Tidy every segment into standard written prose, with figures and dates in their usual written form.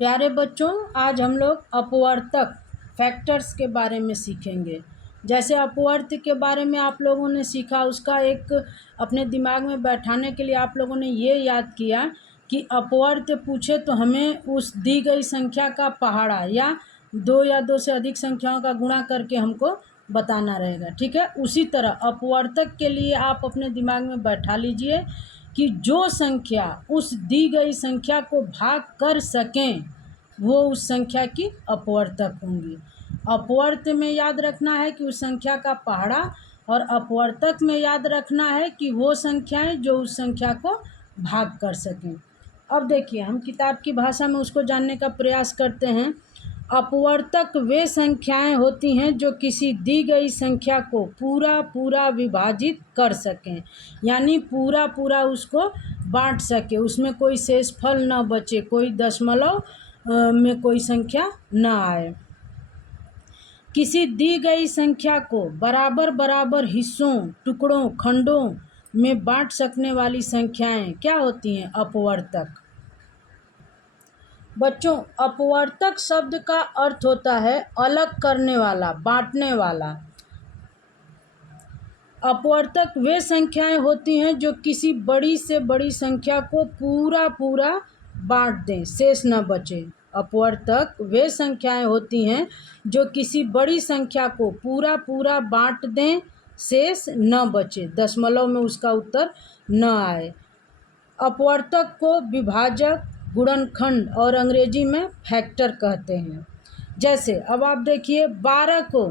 प्यारे बच्चों, आज हम लोग अपवर्तक फैक्टर्स के बारे में सीखेंगे। जैसे अपवर्त के बारे में आप लोगों ने सीखा, उसका एक अपने दिमाग में बैठाने के लिए आप लोगों ने ये याद किया कि अपवर्त पूछे तो हमें उस दी गई संख्या का पहाड़ा या दो से अधिक संख्याओं का गुणा करके हमको बताना रहेगा। ठीक है, उसी तरह अपवर्तक के लिए आप अपने दिमाग में बैठा लीजिए कि जो संख्या उस दी गई संख्या को भाग कर सकें वो उस संख्या की अपवर्तक होंगी। अपवर्त में याद रखना है कि उस संख्या का पहाड़ा, और अपवर्तक में याद रखना है कि वो संख्याएं जो उस संख्या को भाग कर सकें। अब देखिए, हम किताब की भाषा में उसको जानने का प्रयास करते हैं। अपवर्तक वे संख्याएं होती हैं जो किसी दी गई संख्या को पूरा पूरा विभाजित कर सकें, यानी पूरा पूरा उसको बांट सके, उसमें कोई शेषफल न बचे, कोई दशमलव में कोई संख्या न आए। किसी दी गई संख्या को बराबर बराबर हिस्सों, टुकड़ों, खंडों में बांट सकने वाली संख्याएं क्या होती हैं? अपवर्तक। बच्चों, अपवर्तक शब्द का अर्थ होता है अलग करने वाला, बांटने वाला। अपवर्तक वे संख्याएं होती हैं जो किसी बड़ी से बड़ी संख्या को पूरा पूरा बांट दें, शेष न बचे। अपवर्तक वे संख्याएं होती हैं जो किसी बड़ी संख्या को पूरा पूरा बांट दें, शेष न बचे, दशमलव में उसका उत्तर न आए। अपवर्तक को विभाजक, गुणनखंड और अंग्रेजी में फैक्टर कहते हैं। जैसे अब आप देखिए, 12 को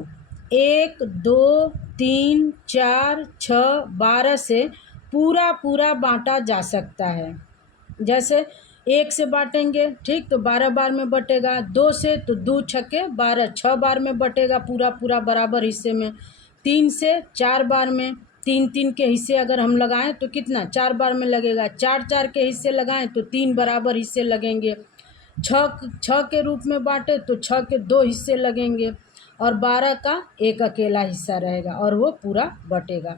1, 2, 3, 4, 6, 12 से पूरा पूरा बांटा जा सकता है। जैसे 1 से बांटेंगे, ठीक, तो 12 बार में बटेगा। 2 से तो 2 छक्के 12, 6 बार में बटेगा पूरा पूरा बराबर हिस्से में। 3 से 4 बार में, 3 के हिस्से अगर हम लगाएं तो कितना 4 बार में लगेगा। 4 के हिस्से लगाएं तो 3 बराबर हिस्से लगेंगे। 6 के रूप में बांटे तो 6 के 2 हिस्से लगेंगे, और 12 का एक अकेला हिस्सा रहेगा और वो पूरा बटेगा।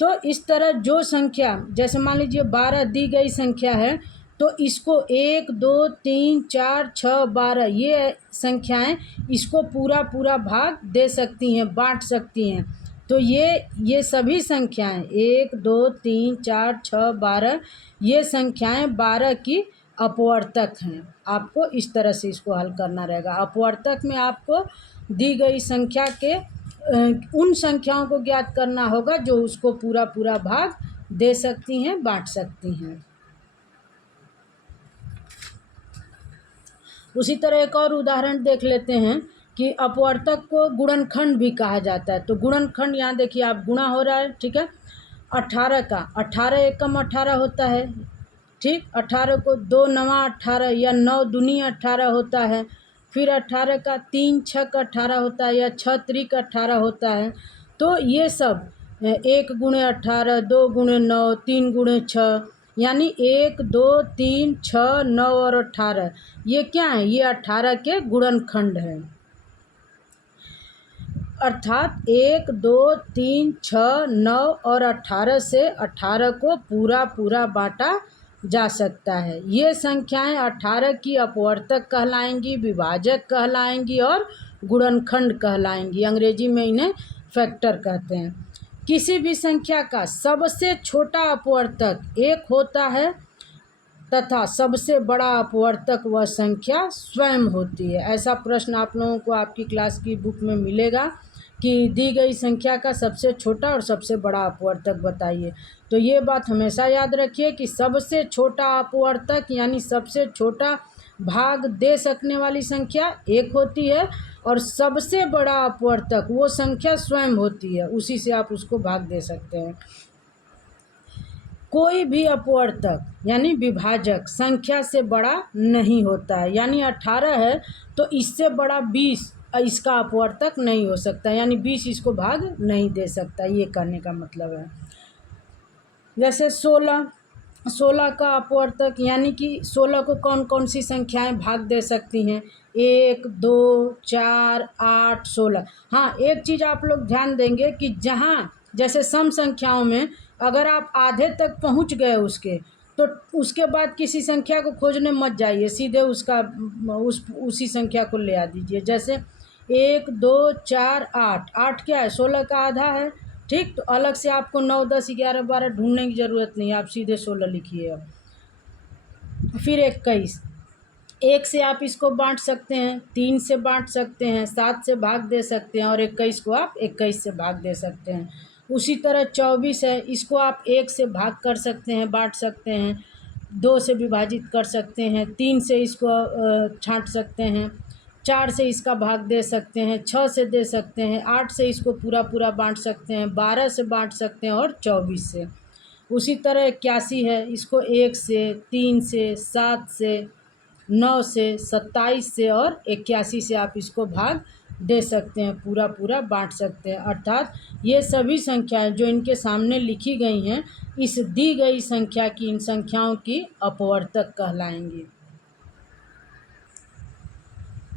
तो इस तरह जो संख्या, जैसे मान लीजिए 12 दी गई संख्या है, तो इसको 1, 2, 3, 4, 6, 12 ये संख्याएं इसको पूरा पूरा भाग दे सकती हैं, बांट सकती हैं। तो ये सभी संख्याएं 1, 2, 3, 4, 6, 12 ये संख्याएं 12 की अपवर्तक हैं। आपको इस तरह से इसको हल करना रहेगा। अपवर्तक में आपको दी गई संख्या के उन संख्याओं को ज्ञात करना होगा जो उसको पूरा पूरा भाग दे सकती हैं, बांट सकती हैं। उसी तरह एक और उदाहरण देख लेते हैं कि अपवर्तक को गुणनखंड भी कहा जाता है। तो गुणनखंड, यहाँ देखिए आप, गुणा हो रहा है, ठीक है। 18 का 18 एकम 18 होता है, ठीक। 18 को 2 नवा 18 या 9 दूनी 18 होता है। फिर 18 का 3 छक 18 होता है या 6 त्रिक 18 होता है। तो ये सब 1 गुणे 18, 2 गुणे 9, 3 गुणे 6, यानी 1, 2, 3, 6, 9 और 18 ये क्या है? ये 18 के गुणनखंड हैं। अर्थात 1, 2, 3, 6, 9 और 18 से 18 को पूरा पूरा बांटा जा सकता है। ये संख्याएं 18 की अपवर्तक कहलाएंगी, विभाजक कहलाएंगी और गुणनखंड कहलाएंगी। अंग्रेजी में इन्हें फैक्टर कहते हैं। किसी भी संख्या का सबसे छोटा अपवर्तक 1 होता है तथा सबसे बड़ा अपवर्तक वह संख्या स्वयं होती है। ऐसा प्रश्न आप लोगों को आपकी क्लास की बुक में मिलेगा कि दी गई संख्या का सबसे छोटा और सबसे बड़ा अपवर्तक बताइए। तो ये बात हमेशा याद रखिए कि सबसे छोटा अपवर्तक यानी सबसे छोटा भाग दे सकने वाली संख्या 1 होती है, और सबसे बड़ा अपवर्तक वो संख्या स्वयं होती है, उसी से आप उसको भाग दे सकते हैं। कोई भी अपवर्तक यानी विभाजक संख्या से बड़ा नहीं होता है। यानी 18 है तो इससे बड़ा 20 इसका अपवर्तक नहीं हो सकता, यानी 20 इसको भाग नहीं दे सकता, ये कहने का मतलब है। जैसे 16 का अपवर्तक, यानी कि 16 को कौन कौन सी संख्याएं भाग दे सकती हैं? 1, 2, 4, 8, 16। हाँ, एक चीज़ आप लोग ध्यान देंगे कि जहाँ जैसे सम संख्याओं में अगर आप आधे तक पहुँच गए उसके, तो उसके बाद किसी संख्या को खोजने मत जाइए, सीधे उसी संख्या को ले आ दीजिए। जैसे 1 2 4 8, 8 क्या है, 16 का आधा है। ठीक, तो अलग से आपको 9 10 11 12 ढूंढने की ज़रूरत नहीं है, आप सीधे 16 लिखिए। अब फिर 21, 1 से आप इसको बांट सकते हैं, 3 से बांट सकते हैं, 7 से भाग दे सकते हैं, और 21 को आप 21 से भाग दे सकते हैं। उसी तरह 24 है, इसको आप 1 से भाग कर सकते हैं, बांट सकते हैं, 2 से विभाजित कर सकते हैं, 3 से इसको छाँट सकते हैं, 4 से इसका भाग दे सकते हैं, 6 से दे सकते हैं, 8 से इसको पूरा पूरा बांट सकते हैं, 12 से बांट सकते हैं, और 24 से। उसी तरह 81 है, इसको 1 से, 3 से, 7 से, 9 से, 27 से और 81 से आप इसको भाग दे सकते हैं, पूरा पूरा बांट सकते हैं। अर्थात ये सभी संख्याएं जो इनके सामने लिखी गई हैं, इस दी गई संख्या की, इन संख्याओं की अपवर्तक कहलाएंगी।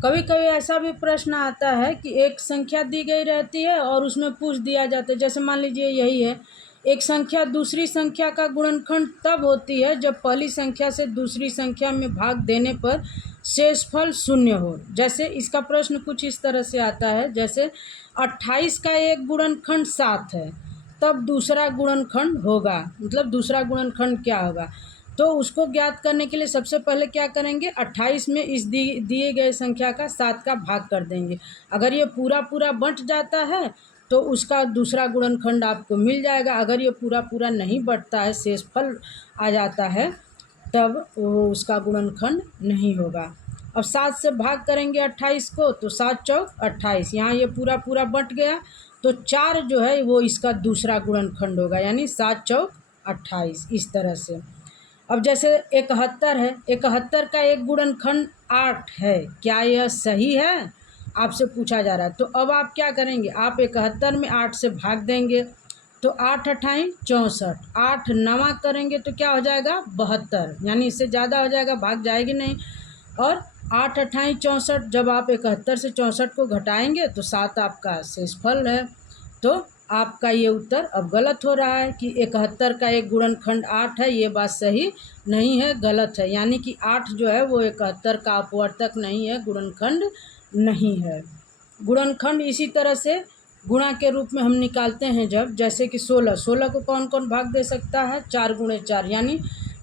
कभी कभी ऐसा भी प्रश्न आता है कि एक संख्या दी गई रहती है और उसमें पूछ दिया जाता है, जैसे मान लीजिए यही है, एक संख्या दूसरी संख्या का गुणनखंड तब होती है जब पहली संख्या से दूसरी संख्या में भाग देने पर शेषफल शून्य हो। जैसे इसका प्रश्न कुछ इस तरह से आता है, जैसे 28 का एक गुणनखंड 7 है, तब दूसरा गुणनखंड होगा, मतलब दूसरा गुणनखंड क्या होगा। तो उसको ज्ञात करने के लिए सबसे पहले क्या करेंगे, 28 में इस दिए गए संख्या का 7 का भाग कर देंगे। अगर ये पूरा पूरा बंट जाता है तो उसका दूसरा गुणनखंड आपको मिल जाएगा। अगर ये पूरा पूरा नहीं बंटता है, शेषफल आ जाता है, तब वो उसका गुणनखंड नहीं होगा। अब 7 से भाग करेंगे 28 को, तो 7 चौक 28, यहाँ ये पूरा पूरा बंट गया, तो 4 जो है वो इसका दूसरा गुणनखंड होगा, यानी 7 चौक 28, इस तरह से। अब जैसे 71 है, 71 का एक गुणनखंड 8 है, क्या यह सही है, आपसे पूछा जा रहा है। तो अब आप क्या करेंगे, आप 71 में 8 से भाग देंगे, तो 8 अठाई 64, 8 नवा करेंगे तो क्या हो जाएगा 72, यानी इससे ज़्यादा हो जाएगा, भाग जाएगी नहीं। और 8 अठाई 64, जब आप 71 से 64 को घटाएंगे तो 7 आपका शेषफल है। तो आपका ये उत्तर अब गलत हो रहा है कि 71 का एक गुणनखंड 8 है, ये बात सही नहीं है, गलत है। यानी कि 8 जो है वो 71 का अपवर्तक नहीं है, गुणनखंड नहीं है। गुणनखंड इसी तरह से गुणा के रूप में हम निकालते हैं जब, जैसे कि 16 को कौन कौन भाग दे सकता है, 4 गुणे 4, यानी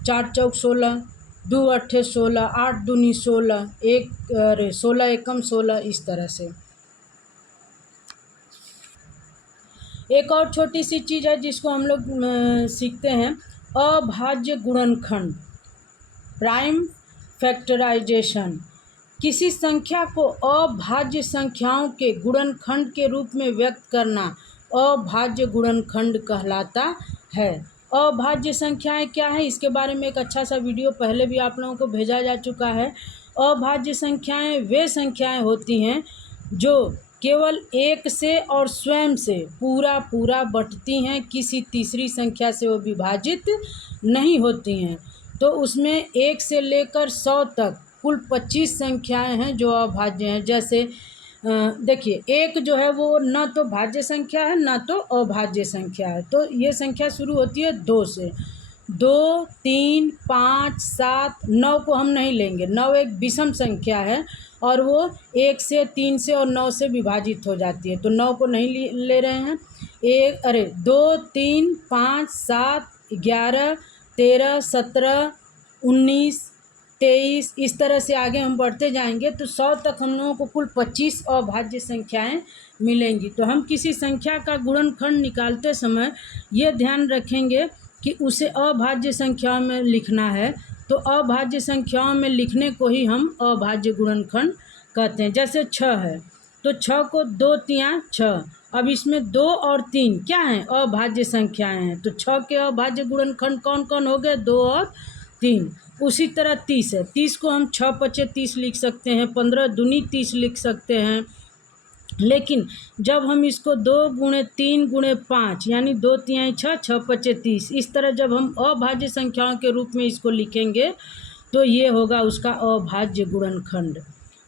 4 चौक 16, 2 अट्ठे 16, 8 दूनी 16, 16 एकम 16, इस तरह से। एक और छोटी सी चीज़ है जिसको हम लोग सीखते हैं, अभाज्य गुणनखंड, प्राइम फैक्टराइजेशन। किसी संख्या को अभाज्य संख्याओं के गुणनखंड के रूप में व्यक्त करना अभाज्य गुणनखंड कहलाता है। अभाज्य संख्याएं क्या है, इसके बारे में एक अच्छा सा वीडियो पहले भी आप लोगों को भेजा जा चुका है। अभाज्य संख्याएं वे संख्याएं होती हैं जो केवल एक से और स्वयं से पूरा पूरा बंटती हैं, किसी तीसरी संख्या से वो विभाजित नहीं होती हैं। तो उसमें 1 से लेकर 100 तक कुल 25 संख्याएं हैं जो अभाज्य हैं। जैसे देखिए, एक जो है वो न तो भाज्य संख्या है न तो अभाज्य संख्या है। तो ये संख्या शुरू होती है 2 से, 2 3 5 7 9 को हम नहीं लेंगे, 9 एक विषम संख्या है और वो 1 से 3 से और 9 से विभाजित हो जाती है, तो 9 को नहीं ले रहे हैं। 2 3 5 7 11 13 17 19 23, इस तरह से आगे हम बढ़ते जाएंगे तो 100 तक हम लोगों को कुल 25 अभाज्य संख्याएं मिलेंगी। तो हम किसी संख्या का गुणनखंड निकालते समय ये ध्यान रखेंगे कि उसे अभाज्य संख्याओं में लिखना है। तो अभाज्य संख्याओं में लिखने को ही हम अभाज्य गुणनखंड कहते हैं। जैसे 6 है, तो 6 को 2 तिया 6, अब इसमें 2 और 3 क्या हैं, अभाज्य संख्याएं हैं। तो 6 के अभाज्य गुणनखंड कौन कौन हो गए, 2 और 3। उसी तरह 30 है, 30 को हम 6 पचे 30 लिख सकते हैं, 15 दूनी 30 लिख सकते हैं। लेकिन जब हम इसको 2 गुणे 3 गुणे 5 यानी 2 तिहाई 6, 6 पचे 30, इस तरह जब हम अभाज्य संख्याओं के रूप में इसको लिखेंगे तो ये होगा उसका अभाज्य गुणनखंड।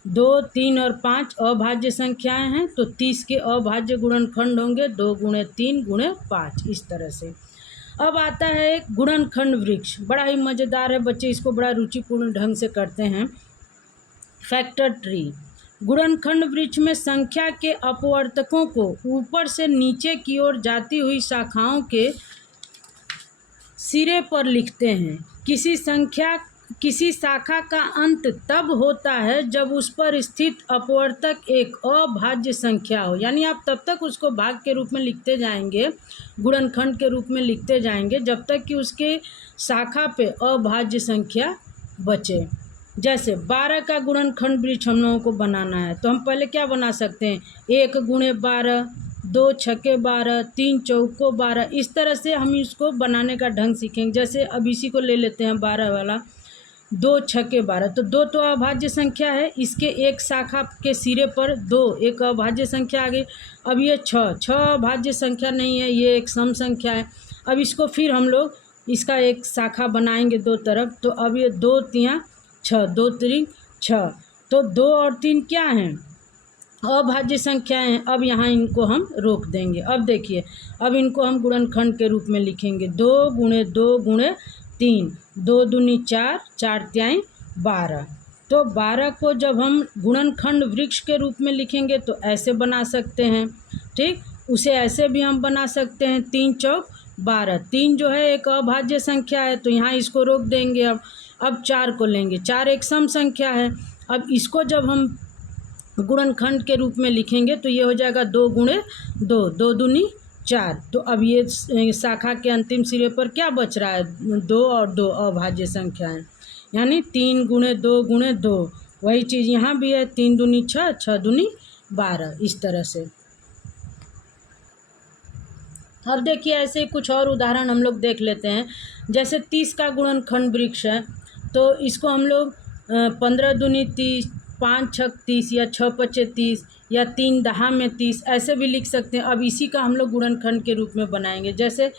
2 3 और 5 अभाज्य संख्याएं हैं, तो 30 के अभाज्य गुणनखंड होंगे 2 गुणे 3 गुणे 5, इस तरह से। अब आता है गुणनखंड वृक्ष, बड़ा ही मज़ेदार है, बच्चे इसको बड़ा रुचिपूर्ण ढंग से करते हैं। फैक्टर ट्री, गुणनखंड वृक्ष में संख्या के अपवर्तकों को ऊपर से नीचे की ओर जाती हुई शाखाओं के सिरे पर लिखते हैं। किसी शाखा का अंत तब होता है जब उस पर स्थित अपवर्तक एक अभाज्य संख्या हो, यानी आप तब तक उसको भाग के रूप में लिखते जाएंगे, गुणनखंड के रूप में लिखते जाएंगे, जब तक कि उसके शाखा पे अभाज्य संख्या बचे। जैसे 12 का गुणनखंड वृक्ष हम लोगों को बनाना है, तो हम पहले क्या बना सकते हैं, 1 गुणे 12, 2 छके 12, 3 चौको 12, इस तरह से हम इसको बनाने का ढंग सीखेंगे। जैसे अब इसी को ले लेते हैं 12 वाला, 2 छके 12, तो 2 तो अभाज्य संख्या है, इसके एक शाखा के सिरे पर 2 एक अभाज्य संख्या आ गई। अब ये 6 अभाज्य संख्या नहीं है, ये एक सम संख्या है। अब इसको फिर हम लोग इसका एक शाखा बनाएंगे दो तरफ, तो अब ये 2 तियाँ 6, 2 त्रिक 6, तो 2 और 3 क्या हैं, अभाज्य संख्याएं हैं। अब यहाँ इनको हम रोक देंगे। अब देखिए, अब इनको हम गुणनखंड के रूप में लिखेंगे, 2 गुणे 2 गुणे 3, 2 दूनी 4, 4 तिहाई 12। तो 12 को जब हम गुणनखंड वृक्ष के रूप में लिखेंगे तो ऐसे बना सकते हैं, ठीक। उसे ऐसे भी हम बना सकते हैं, 3 चौक 12, 3 जो है एक अभाज्य संख्या है, तो यहाँ इसको रोक देंगे। अब 4 को लेंगे, 4 एक सम संख्या है। अब इसको जब हम गुणनखंड के रूप में लिखेंगे तो ये हो जाएगा 2 गुणे 2, 2 दूनी 4। तो अब ये शाखा के अंतिम सिरे पर क्या बच रहा है, 2 और 2 अभाज्य संख्या है, यानी 3 गुणे 2 गुणे 2। वही चीज़ यहाँ भी है, 3 दूनी 6, 6 दूनी 12, इस तरह से। अब देखिए ऐसे ही कुछ और उदाहरण हम लोग देख लेते हैं। जैसे 30 का गुणनखंड वृक्ष है, तो इसको हम लोग 15 दूनी 30, 5 छक 30, या 6 पचे 30, या 3 दहा में 30, ऐसे भी लिख सकते हैं। अब इसी का हम लोग गुणनखंड के रूप में बनाएंगे। जैसे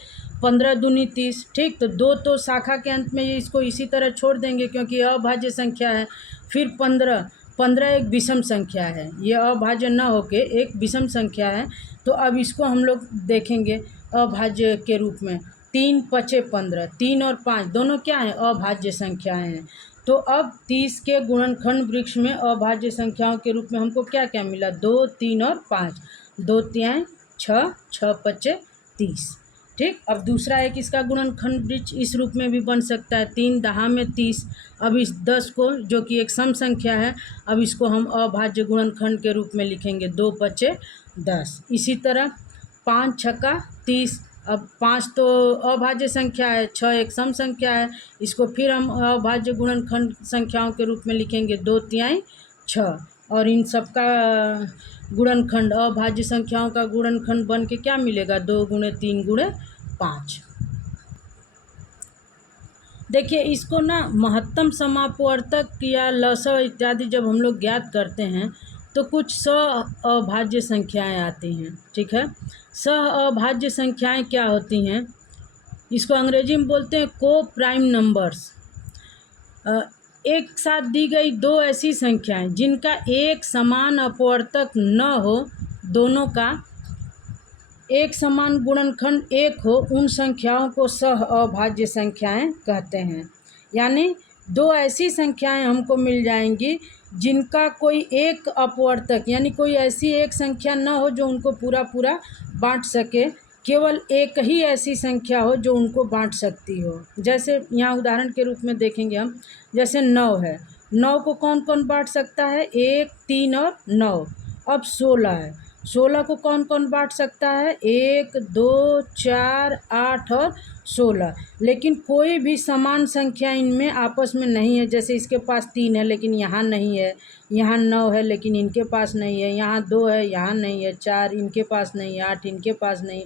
15 दूनी 30, ठीक, तो 2 तो शाखा के अंत में इसको इसी तरह छोड़ देंगे क्योंकि यह अभाज्य संख्या है। फिर 15 एक विषम संख्या है, ये अभाज्य न होके एक विषम संख्या है, तो अब इसको हम लोग देखेंगे अभाज्य के रूप में। 3 पचे 15, 3 और 5 दोनों क्या हैं, अभाज्य संख्याएं हैं। तो अब 30 के गुणनखंड वृक्ष में अभाज्य संख्याओं के रूप में हमको क्या क्या मिला, 2, 3 और 5, 2 तिहाई 6, 6 पचे 30, ठीक। अब दूसरा एक इसका गुणनखंड वृक्ष इस रूप में भी बन सकता है, 3 दहा में 30। अब इस 10 को, जो कि एक सम संख्या है, अब इसको हम अभाज्य गुणनखंड के रूप में लिखेंगे, 2 पचे 10। इसी तरह 5 छक्का 30, अब 5 तो अभाज्य संख्या है, 6 एक सम संख्या है, इसको फिर हम अभाज्य गुणनखंड संख्याओं के रूप में लिखेंगे, 2 तिहाई 6। और इन सब का गुणनखंड, अभाज्य संख्याओं का गुणनखंड बन के क्या मिलेगा, 2 गुणे 3 गुणे 5। देखिए इसको ना महत्तम समापवर्तक या लसव इत्यादि जब हम लोग ज्ञात करते हैं तो कुछ अभाज्य संख्याएं आती हैं, ठीक है। अभाज्य संख्याएं क्या होती हैं, इसको अंग्रेजी में बोलते हैं को प्राइम नंबर्स। एक साथ दी गई दो ऐसी संख्याएं जिनका एक समान अपवर्तक न हो, दोनों का एक समान गुणनखंड 1 हो, उन संख्याओं को अभाज्य संख्याएं कहते हैं। यानी दो ऐसी संख्याएं हमको मिल जाएंगी जिनका कोई एक अपवर्तक, यानी कोई ऐसी एक संख्या न हो जो उनको पूरा पूरा बांट सके, केवल एक ही ऐसी संख्या हो जो उनको बांट सकती हो। जैसे यहाँ उदाहरण के रूप में देखेंगे हम, जैसे 9 है, 9 को कौन कौन बांट सकता है, 1, 3 और 9। अब 16 है, 16 को कौन कौन बांट सकता है, 1, 2, 4, 8 और 16। लेकिन कोई भी समान संख्या इनमें आपस में नहीं है। जैसे इसके पास 3 है लेकिन यहाँ नहीं है, यहाँ 9 है लेकिन इनके पास नहीं है, यहाँ 2 है यहाँ नहीं है, 4 इनके पास नहीं है, 8 इनके पास नहीं।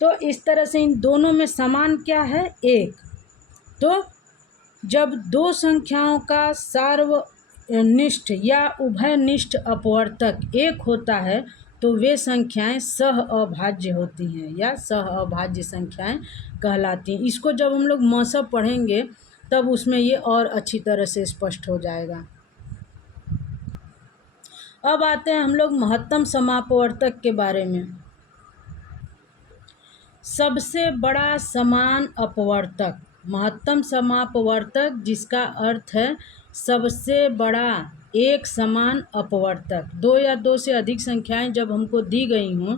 तो इस तरह से इन दोनों में समान क्या है, 1। तो जब दो संख्याओं का सार्वनिष्ठ या उभयनिष्ठ अपवर्तक 1 होता है तो वे संख्याएं अभाज्य होती हैं या अभाज्य संख्याएं कहलाती हैं। इसको जब हम लोग मसब पढ़ेंगे तब उसमें ये और अच्छी तरह से स्पष्ट हो जाएगा। अब आते हैं हम लोग महत्तम समापवर्तक के बारे में। सबसे बड़ा समान अपवर्तक, महत्तम समापवर्तक जिसका अर्थ है सबसे बड़ा एक समान अपवर्तक। दो या दो से अधिक संख्याएं जब हमको दी गई हों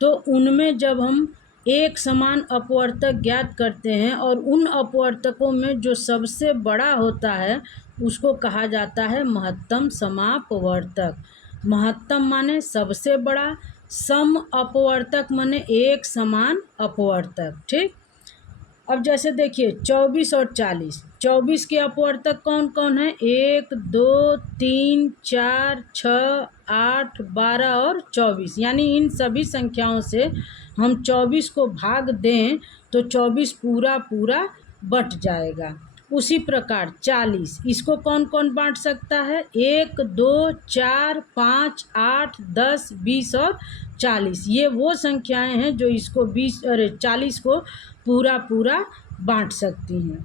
तो उनमें जब हम एक समान अपवर्तक ज्ञात करते हैं और उन अपवर्तकों में जो सबसे बड़ा होता है उसको कहा जाता है महत्तम समापवर्तक। महत्तम माने सबसे बड़ा, सम अपवर्तक माने एक समान अपवर्तक। ठीक। अब जैसे देखिए 24 और 40, 24 के अपवर्तक कौन कौन है? 1 2 3 4 6 8 12 और 24। यानी इन सभी संख्याओं से हम 24 को भाग दें तो 24 पूरा पूरा बट जाएगा। उसी प्रकार 40, इसको कौन कौन बांट सकता है? 1 2 4 5 8 10 20 और 40। ये वो संख्याएं हैं जो इसको 40 को पूरा पूरा बांट सकती हैं।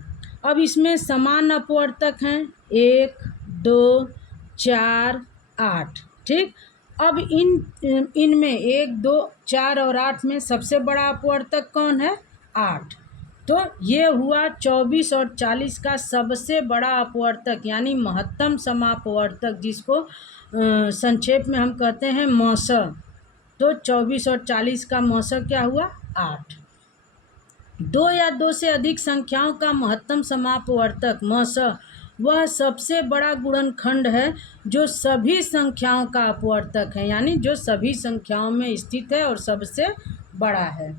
अब इसमें समान अपवर्तक हैं 1 2 4 8। ठीक। अब इनमें 1 2 4 और 8 में सबसे बड़ा अपवर्तक कौन है? 8। तो ये हुआ 24 और 40 का सबसे बड़ा अपवर्तक यानी महत्तम समापवर्तक, जिसको संक्षेप में हम कहते हैं मौस। तो 24 और 40 का मौस क्या हुआ? 8। दो या दो से अधिक संख्याओं का महत्तम समापवर्तक मौस वह सबसे बड़ा गुणनखंड है जो सभी संख्याओं का अपवर्तक है, यानी जो सभी संख्याओं में स्थित है और सबसे बड़ा है।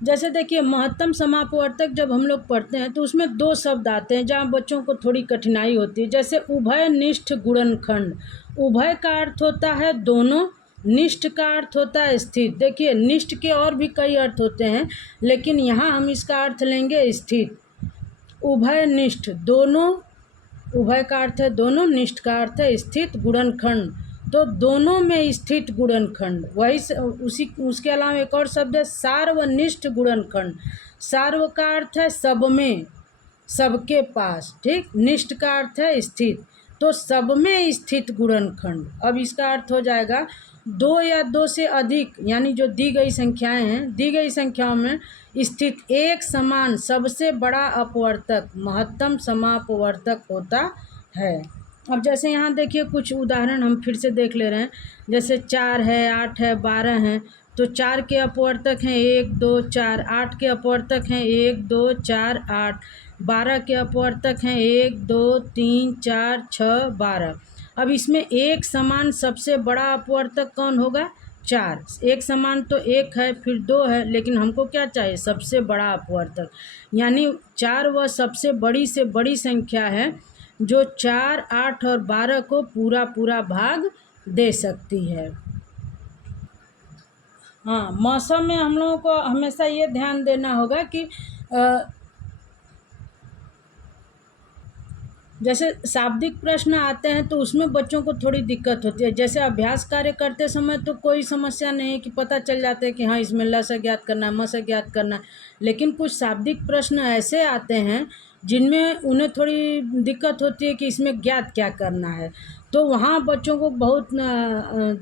जैसे देखिए महत्तम समापवर्तक जब हम लोग पढ़ते हैं तो उसमें दो शब्द आते हैं जहाँ बच्चों को थोड़ी कठिनाई होती है। जैसे उभयनिष्ठ गुणनखंड, उभय का अर्थ होता है दोनों, निष्ठ का अर्थ होता है स्थित। देखिए निष्ठ के और भी कई अर्थ होते हैं लेकिन यहाँ हम इसका अर्थ लेंगे स्थित। उभयनिष्ठ दोनों, उभय का अर्थ है दोनों, निष्ठ का अर्थ है स्थित, गुणनखंड तो दोनों में स्थित गुणनखंड। वही उसके अलावा एक और शब्द है सार्वनिष्ठ गुणनखंड। सार्व का अर्थ है सब में, सबके पास। ठीक। निष्ठ का अर्थ है स्थित, तो सब में स्थित गुणनखंड। अब इसका अर्थ हो जाएगा दो या दो से अधिक, यानी जो दी गई संख्याएं हैं, दी गई संख्याओं में स्थित एक समान सबसे बड़ा अपवर्तक महत्तम समापवर्तक होता है। अब जैसे यहाँ देखिए कुछ उदाहरण हम फिर से देख ले रहे हैं। जैसे 4 है, 8 है, 12 हैं, तो 4 के अपवर्तक हैं 1 2 4, 8 के अपवर्तक हैं 1 2 4 8, 12 के अपवर्तक हैं 1 2 3 4 6 12। अब इसमें एक समान सबसे बड़ा अपवर्तक कौन होगा? 4। एक समान तो 1 है, फिर 2 है, लेकिन हमको क्या चाहिए? सबसे बड़ा अपवर्तक। यानी 4 वह सबसे बड़ी से बड़ी संख्या है जो 4 8 और 12 को पूरा पूरा भाग दे सकती है। हाँ, मौसम में हम लोगों को हमेशा ये ध्यान देना होगा कि जैसे शाब्दिक प्रश्न आते हैं तो उसमें बच्चों को थोड़ी दिक्कत होती है। जैसे अभ्यास कार्य करते समय तो कोई समस्या नहीं है कि पता चल जाता है कि हाँ इसमें ल से ज्ञात करना है, म से ज्ञात करना है। लेकिन कुछ शाब्दिक प्रश्न ऐसे आते हैं जिनमें उन्हें थोड़ी दिक्कत होती है कि इसमें ज्ञात क्या करना है। तो वहाँ बच्चों को बहुत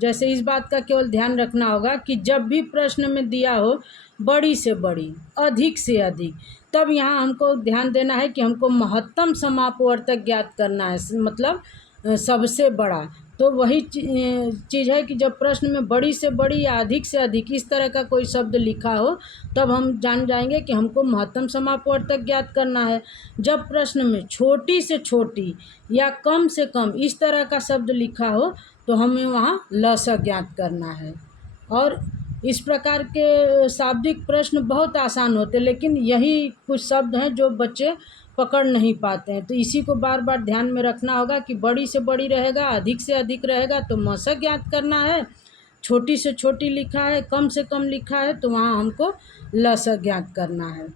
जैसे इस बात का केवल ध्यान रखना होगा कि जब भी प्रश्न में दिया हो बड़ी से बड़ी, अधिक से अधिक, तब यहाँ हमको ध्यान देना है कि हमको महत्तम समापवर्तक ज्ञात करना है, मतलब सबसे बड़ा। तो वही चीज़ है कि जब प्रश्न में बड़ी से बड़ी या अधिक से अधिक इस तरह का कोई शब्द लिखा हो तब हम जान जाएंगे कि हमको महत्तम समापवर्तक ज्ञात करना है। जब प्रश्न में छोटी से छोटी या कम से कम इस तरह का शब्द लिखा हो तो हमें वहाँ ल से ज्ञात करना है। और इस प्रकार के शाब्दिक प्रश्न बहुत आसान होते हैं, लेकिन यही कुछ शब्द हैं जो बच्चे पकड़ नहीं पाते हैं। तो इसी को बार बार ध्यान में रखना होगा कि बड़ी से बड़ी रहेगा, अधिक से अधिक रहेगा तो म से ज्ञात करना है, छोटी से छोटी लिखा है, कम से कम लिखा है तो वहाँ हमको ल से ज्ञात करना है।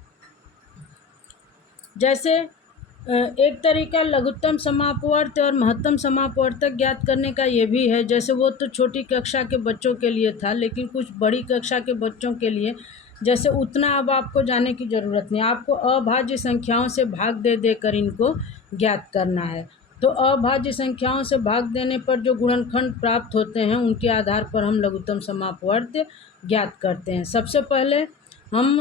जैसे एक तरीका लघुत्तम समापवर्त और महत्तम समापवर्तक ज्ञात करने का ये भी है। जैसे वो तो छोटी कक्षा के बच्चों के लिए था, लेकिन कुछ बड़ी कक्षा के बच्चों के लिए जैसे उतना अब आपको जाने की ज़रूरत नहीं, आपको अभाज्य संख्याओं से भाग दे देकर इनको ज्ञात करना है। तो अभाज्य संख्याओं से भाग देने पर जो गुणनखंड प्राप्त होते हैं उनके आधार पर हम लघुत्तम समापवर्त्य ज्ञात करते हैं। सबसे पहले हम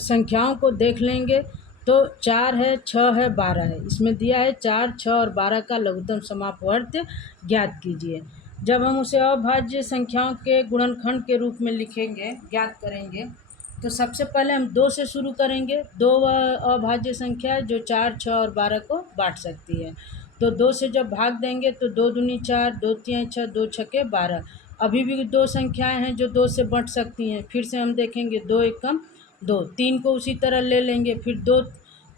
संख्याओं को देख लेंगे। तो 4 है, 6 है, 12 है। इसमें दिया है 4, 6 और 12 का लघुत्तम समापवर्त्य ज्ञात कीजिए। जब हम उसे अभाज्य संख्याओं के गुणनखंड के रूप में लिखेंगे, ज्ञात करेंगे, तो सबसे पहले हम 2 से शुरू करेंगे। 2 वह अभाज्य संख्या है जो 4, 6 और 12 को बांट सकती है। तो 2 से जब भाग देंगे तो 2 दूनी 4, 2 तियां 6, 2 छक्के 12। अभी भी 2 संख्याएं हैं जो 2 से बंट सकती हैं। फिर से हम देखेंगे 2 एकम 2, 3 को उसी तरह ले लेंगे, फिर 2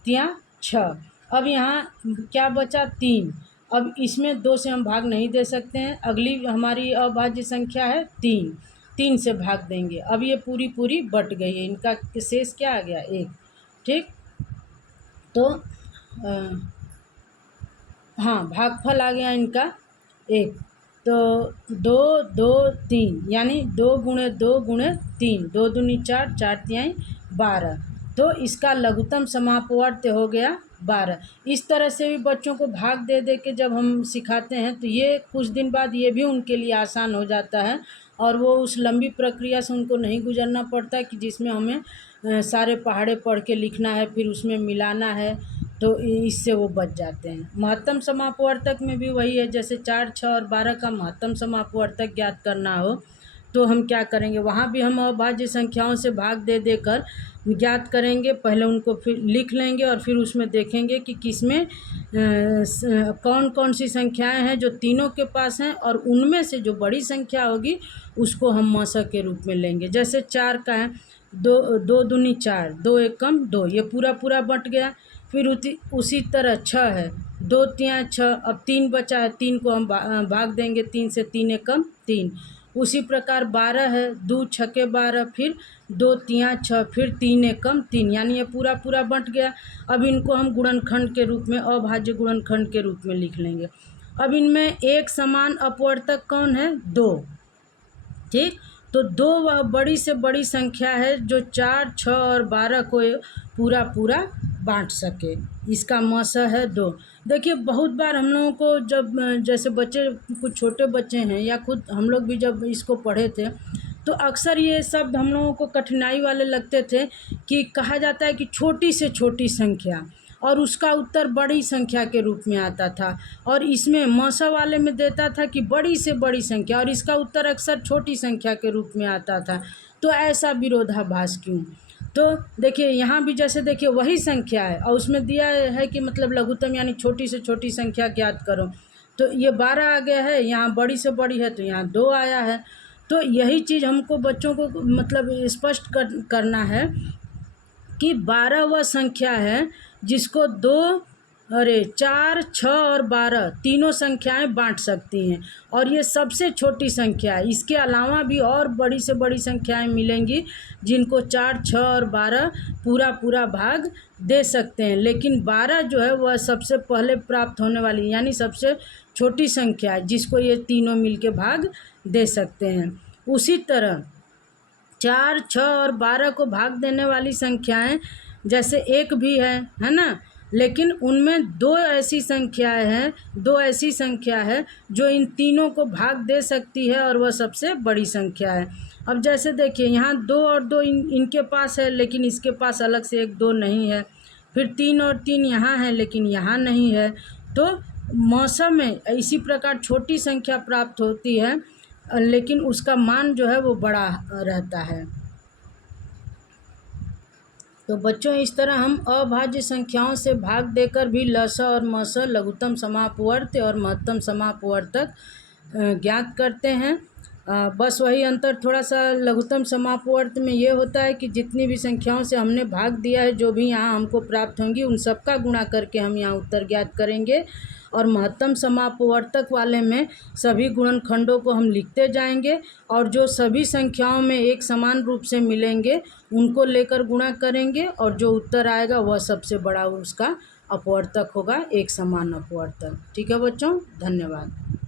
तियां 6। अब यहाँ क्या बचा? 3। अब इसमें 2 से हम भाग नहीं दे सकते हैं। अगली हमारी अभाज्य संख्या है 3, 3 से भाग देंगे। अब ये पूरी पूरी बट गई है, इनका शेष क्या आ गया? 1। ठीक, तो हाँ, भागफल आ गया इनका 1। तो 2, 2, 3 यानी 2 गुणे 2 गुणे 3, 2 दूनी 4, 4 तिहाई 12। तो इसका लघुत्तम समापवर्त्य हो गया 12। इस तरह से भी बच्चों को भाग दे दे के जब हम सिखाते हैं तो ये कुछ दिन बाद ये भी उनके लिए आसान हो जाता है और वो उस लंबी प्रक्रिया से उनको नहीं गुजरना पड़ता कि जिसमें हमें सारे पहाड़े पढ़ के लिखना है, फिर उसमें मिलाना है। तो इससे वो बच जाते हैं। महत्तम समापवर्तक में भी वही है, जैसे 4, 6 और 12 का महत्तम समापवर्तक ज्ञात करना हो तो हम क्या करेंगे, वहाँ भी हम अभाज्य संख्याओं से भाग दे देकर ज्ञात करेंगे। पहले उनको फिर लिख लेंगे और फिर उसमें देखेंगे कि किसमें कौन कौन सी संख्याएं हैं जो तीनों के पास हैं और उनमें से जो बड़ी संख्या होगी उसको हम मौसक के रूप में लेंगे। जैसे 4 का है, 2 दूनी 4, 2 एकम 2, ये पूरा पूरा बट गया। फिर उसी तरह 6 है, 2 तियां 6, अब 3 बचा है, 3 को हम भाग देंगे 3 से, 3 एकम 3। उसी प्रकार 12 है, 2 छक्के 12, फिर 2 तियां 6, फिर 3 एकम 3, यानी ये पूरा पूरा बंट गया। अब इनको हम गुणनखंड के रूप में, अभाज्य गुणनखंड के रूप में लिख लेंगे। अब इनमें एक समान अपवर्तक कौन है? 2। ठीक, तो 2 वह बड़ी से बड़ी संख्या है जो 4, 6 और 12 को पूरा पूरा बांट सके। इसका मस है 2। देखिए बहुत बार हम लोगों को जब जैसे बच्चे, कुछ छोटे बच्चे हैं या खुद हम लोग भी जब इसको पढ़े थे तो अक्सर ये शब्द हम लोगों को कठिनाई वाले लगते थे कि कहा जाता है कि छोटी से छोटी संख्या, और उसका उत्तर बड़ी संख्या के रूप में आता था। और इसमें मौसा वाले में देता था कि बड़ी से बड़ी संख्या, और इसका उत्तर अक्सर छोटी संख्या के रूप में आता था। तो ऐसा विरोधाभास क्यों? तो देखिए यहाँ भी जैसे देखिए वही संख्या है और उसमें दिया है कि मतलब लघुत्तम यानी छोटी से छोटी संख्या ज्ञात करो। तो ये 12 आ गया है, यहाँ बड़ी से बड़ी है तो यहाँ 2 आया है। तो यही चीज़ हमको बच्चों को मतलब स्पष्ट करना है कि 12 वह संख्या है जिसको 4, 6 और 12 तीनों संख्याएं बांट सकती हैं, और ये सबसे छोटी संख्या है। इसके अलावा भी और बड़ी से बड़ी संख्याएं मिलेंगी जिनको 4, 6 और 12 पूरा पूरा भाग दे सकते हैं, लेकिन 12 जो है वह सबसे पहले प्राप्त होने वाली यानी सबसे छोटी संख्या है जिसको ये तीनों मिलके भाग दे सकते हैं। उसी तरह 4, 6 और 12 को भाग देने वाली संख्याएं जैसे 1 भी है ना, लेकिन उनमें 2 ऐसी संख्या है जो इन तीनों को भाग दे सकती है और वह सबसे बड़ी संख्या है। अब जैसे देखिए यहाँ 2 और 2 इनके पास है, लेकिन इसके पास अलग से 1, 2 नहीं है। फिर 3 और 3 यहाँ है लेकिन यहाँ नहीं है। तो मौसम में इसी प्रकार छोटी संख्या प्राप्त होती है लेकिन उसका मान जो है वो बड़ा रहता है। तो बच्चों इस तरह हम अभाज्य संख्याओं से भाग देकर भी लस और मस, लघुत्तम समापवर्त्य और महत्तम समापवर्तक ज्ञात करते हैं। बस वही अंतर थोड़ा सा लघुत्तम समापवर्त्य में ये होता है कि जितनी भी संख्याओं से हमने भाग दिया है, जो भी यहाँ हमको प्राप्त होंगी उन सबका गुणा करके हम यहाँ उत्तर ज्ञात करेंगे, और महत्तम समापवर्तक वाले में सभी गुणनखंडों को हम लिखते जाएंगे और जो सभी संख्याओं में एक समान रूप से मिलेंगे उनको लेकर गुणा करेंगे, और जो उत्तर आएगा वह सबसे बड़ा उसका अपवर्तक होगा, एक समान अपवर्तक। ठीक है बच्चों, धन्यवाद।